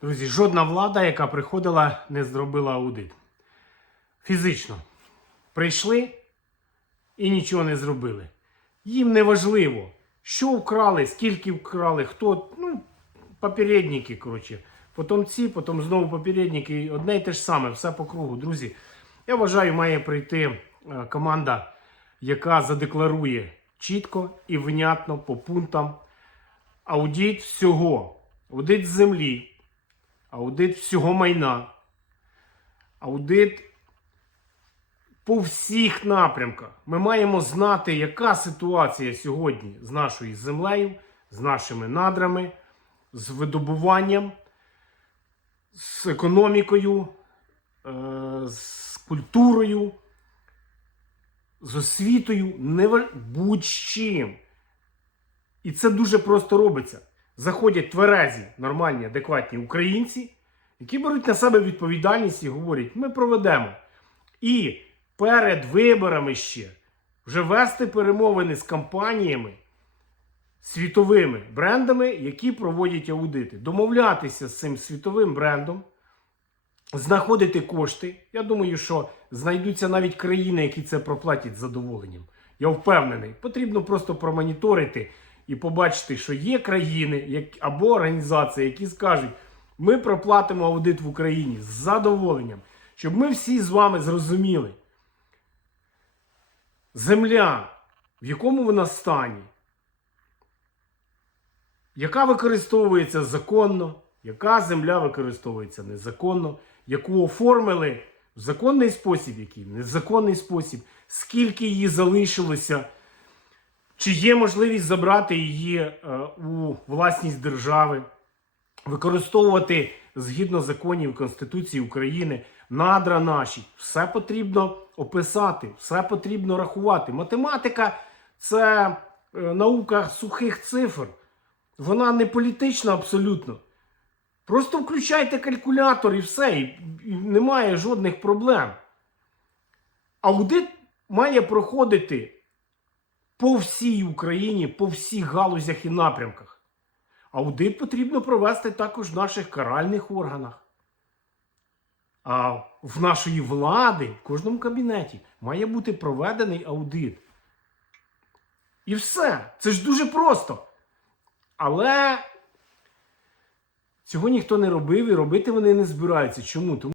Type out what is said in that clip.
Друзі, жодна влада, яка приходила, не зробила аудит. Фізично. Прийшли і нічого не зробили. Їм не важливо, що вкрали, скільки вкрали, хто. Ну, попередники, коротше. Потім ці, потім знову попередники. Одне й те ж саме, все по кругу. Друзі, я вважаю, має прийти е, команда, яка задекларує чітко і внятно по пунктам аудит всього. Аудит землі, аудит всього майна, аудит по всіх напрямках. Ми маємо знати, яка ситуація сьогодні з нашою землею, з нашими надрами, з видобуванням, з економікою, е, з культурою, з освітою, не будь-чим. І це дуже просто робиться. Заходять тверезі, нормальні, адекватні українці, які беруть на себе відповідальність і говорять, ми проведемо. І перед виборами ще вже вести перемовини з компаніями, світовими брендами, які проводять аудити. Домовлятися з цим світовим брендом, знаходити кошти. Я думаю, що знайдуться навіть країни, які це проплатять задоволенням. Я впевнений. Потрібно просто промоніторити і побачити, що є країни або організації, які скажуть, ми проплатимо аудит в Україні з задоволенням, щоб ми всі з вами зрозуміли, земля, в якому вона стані, яка використовується законно, яка земля використовується незаконно, яку оформили в законний спосіб, який в незаконний спосіб, скільки її залишилося, чи є можливість забрати її е, у власність держави, використовувати згідно законів Конституції України надра наші. Все потрібно описати, все потрібно рахувати. Математика це е, наука сухих цифр. Вона не політична абсолютно. Просто включайте калькулятор і все, і, і немає жодних проблем. Аудит має проходити по всій Україні, по всіх галузях і напрямках. Аудит потрібно провести також в наших каральних органах. А в нашої влади, в кожному кабінеті, має бути проведений аудит. І все. Це ж дуже просто. Але цього ніхто не робив і робити вони не збираються. Чому? Тому